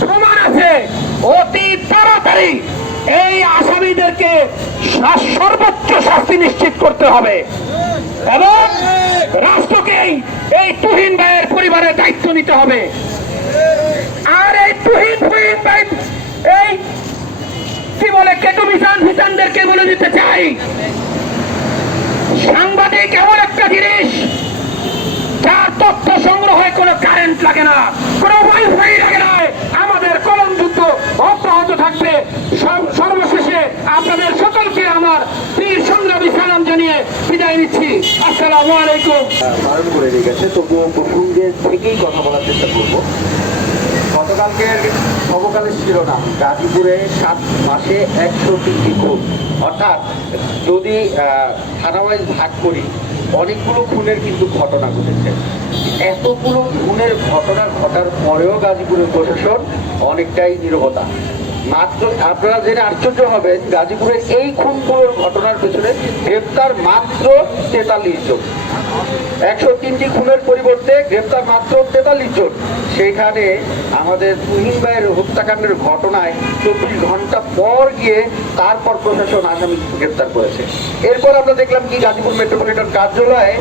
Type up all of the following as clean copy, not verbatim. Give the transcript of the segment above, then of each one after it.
প্রমাণ আছে, অতি তাড়াতাড়ি এই আসামিদেরকে সর্বোচ্চ শাস্তি নিশ্চিত করতে হবে এবং রাষ্ট্রকে এই তুহিন ভাইয়ের পরিবারের দায়িত্ব নিতে হবে। আর এই তুহিন ভাই এই কি বলে কেটু ভিতানদেরকে বলে দিতে চাই, সাংবাদিক এমন একটা জিনিস যার তথ্য সংগ্রহে কোনো কারেন্ট লাগে না, কোনো ওয়াইফাই লাগে না। আমাদের কলম যুদ্ধ অব্যাহত থাকবে। সর্বশেষে আপনাদের সকলকে আমার বীর সংগ্রামী সালাম জানিয়ে বিদায় নিচ্ছি। আসসালামু আলাইকুম। বারণ করে রেখেছে, তবুও প্রসঙ্গের থেকেই কথা বলার চেষ্টা করব। গতকালকের সমকালের শিরোনাম গাজীপুরে 7 মাসে 103টি খুন, অর্থাৎ যদি থানাওয়াইজ ভাগ করি অনেকগুলো খুনের কিন্তু ঘটনা ঘটেছে। এতগুলো খুনের ঘটনা ঘটার পরেও গাজীপুরের প্রশাসন অনেকটাই নীরবতা। মাত্র আপনারা জেনে আশ্চর্য হবেন, গাজীপুরের এই খুনগুলোর ঘটনার পেছনে গ্রেপ্তার মাত্র 43 জন। 103টি খুনের পরিবর্তে গ্রেপ্তার মাত্র 43 জন। সেইখানে আমাদের তুহিন ভাইয়ের হত্যাকাণ্ডের ঘটনায় 24 ঘন্টা পর গিয়ে তারপর প্রশাসন আসামি গ্রেপ্তার করেছে। এরপর আমরা দেখলাম কি গাজীপুর মেট্রোপলিটন কার্যালয়ে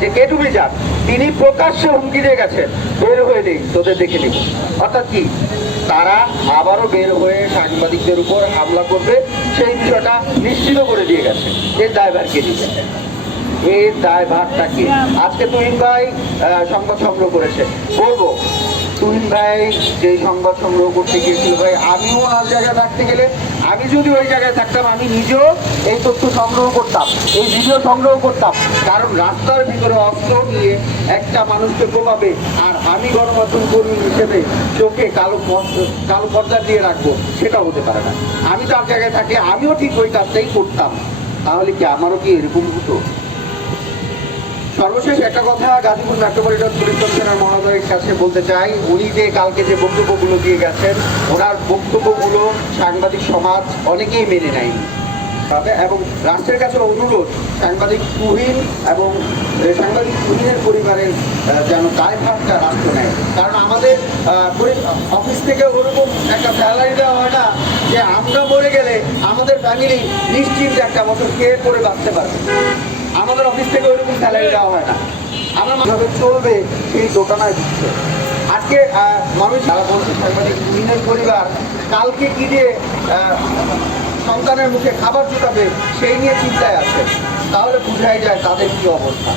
যে কেটু মিজান, তিনি প্রকাশ্যে হুমকি দিয়ে গেছেন, বের হয়ে নেই, তোদের দেখে নিব। অর্থাৎ কি, তারা আবারও বের হয়ে সাংবাদিকদের উপর হামলা করবে, সেই বিষয়টা নিশ্চিত করে দিয়ে গেছে। এর দায়ভার কে নিবে? এর দায়ভারটাকে আজকে তুহিন ভাই সংবাদ সংগ্রহ করেছে। বলবো, তুহিন ভাই যে সংবাদ সংগ্রহ করতে গিয়েছিল, ভাই আমিও ওনার জায়গায় থাকতে গেলে, আমি যদি ওই জায়গায় থাকতাম, আমি নিজেও এই তথ্য সংগ্রহ করতাম, এই ভিডিও সংগ্রহ করতাম। কারণ রাস্তার ভিতরে অস্ত্র নিয়ে একটা মানুষকে প্রভাবে, আর আমি গণমাধ্যম কর্মী হিসেবে চোখে কালো পর্দা দিয়ে রাখবো, সেটা হতে পারে না। আমি তার জায়গায় থাকলে আমিও ঠিক ওই কাজটাই করতাম। তাহলে কি আমারও কি এরকম হতো? সর্বশেষ একটা কথা গাজীপুর মেট্রোপলিটন পুলিশ কমিশনার মহোদয়ের কাছে বলতে চাই, উনি যে কালকে যে বক্তব্যগুলো দিয়ে গেছেন, ওনার বক্তব্যগুলো সাংবাদিক সমাজ অনেকেই মেনে নেয়নি। এবং রাষ্ট্রের কাছে অনুরোধ, সাংবাদিক তুহিন এবং সাংবাদিক তুহিনের পরিবারের যেন দায়ভারটা রাষ্ট্র নেয়। কারণ আমাদের অফিস থেকে ওরকম একটা স্যালারি দেওয়া হয় না যে আমরা মরে গেলে আমাদের ফ্যামিলি নিশ্চিন্তে একটা বছর খেয়ে পরে বাঁচতে পারবে। আমাদের অফিস থেকে ওইরকম স্যালারি দেওয়া হয় না। আমরা ভাবে চলবে সেই দোটানায় দিচ্ছে। আজকে মানুষ যারা বলছে সাংবাদিক তুহিনের পরিবার কালকে কি দিয়ে সন্তানের মুখে খাবার জুটাবে সেই নিয়ে চিন্তায় আছে, তাহলে বুঝাই যায় তাদের কি অবস্থা।